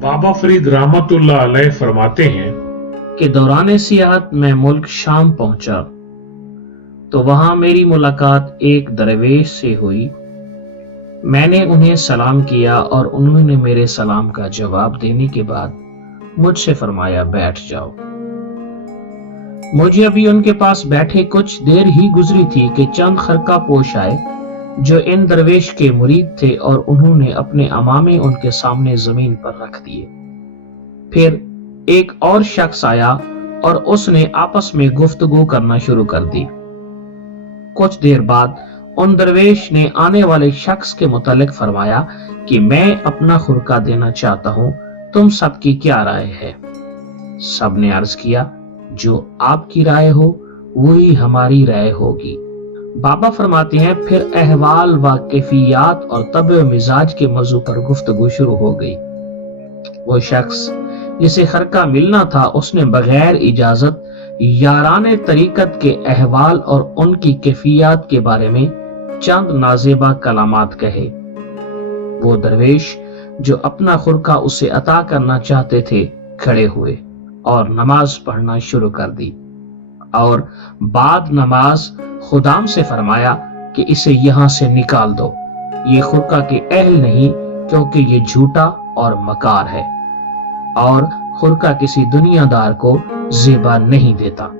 बाबा फरीद रहमतुल्लाह अलैह फरमाते हैं कि दौरान सियाहत मैं मुल्क शाम पहुंचा तो वहां मेरी मुलाकात एक दरवेश से हुई। मैंने उन्हें सलाम किया और उन्होंने मेरे सलाम का जवाब देने के बाद मुझसे फरमाया, बैठ जाओ। मुझे अभी उनके पास बैठे कुछ देर ही गुजरी थी कि चंद खरका पोश आए जो इन दरवेश के मुरीद थे और उन्होंने अपने अमामे उनके सामने जमीन पर रख दिए। फिर एक और शख्स आया और उसने आपस में गुफ्तगू करना शुरू कर दी। कुछ देर बाद उन दरवेश ने आने वाले शख्स के मुतालिक फरमाया कि मैं अपना खुरका देना चाहता हूं, तुम सबकी क्या राय है? सब ने अर्ज किया, जो आपकी राय हो वही हमारी राय होगी। बाबा फरमाते हैं, फिर अहवाल व कैफियत और तबे मिजाज के मौजू पर गुफ्तगू शुरू हो गई। वो शख्स जिसे खरका मिलना था उसने बगैर इजाजत याराने तरीकत के अहवाल और उनकी कैफियत के बारे में चंद नाजेबा कलामात कहे। वो दरवेश जो अपना खुरका उसे अता करना चाहते थे खड़े हुए और नमाज पढ़ना शुरू कर दी और बाद नमाज खुदाम से फरमाया कि इसे यहां से निकाल दो, ये खुरका के अहल नहीं, क्योंकि ये झूठा और मकार है और खुरका किसी दुनियादार को ज़ेबा नहीं देता।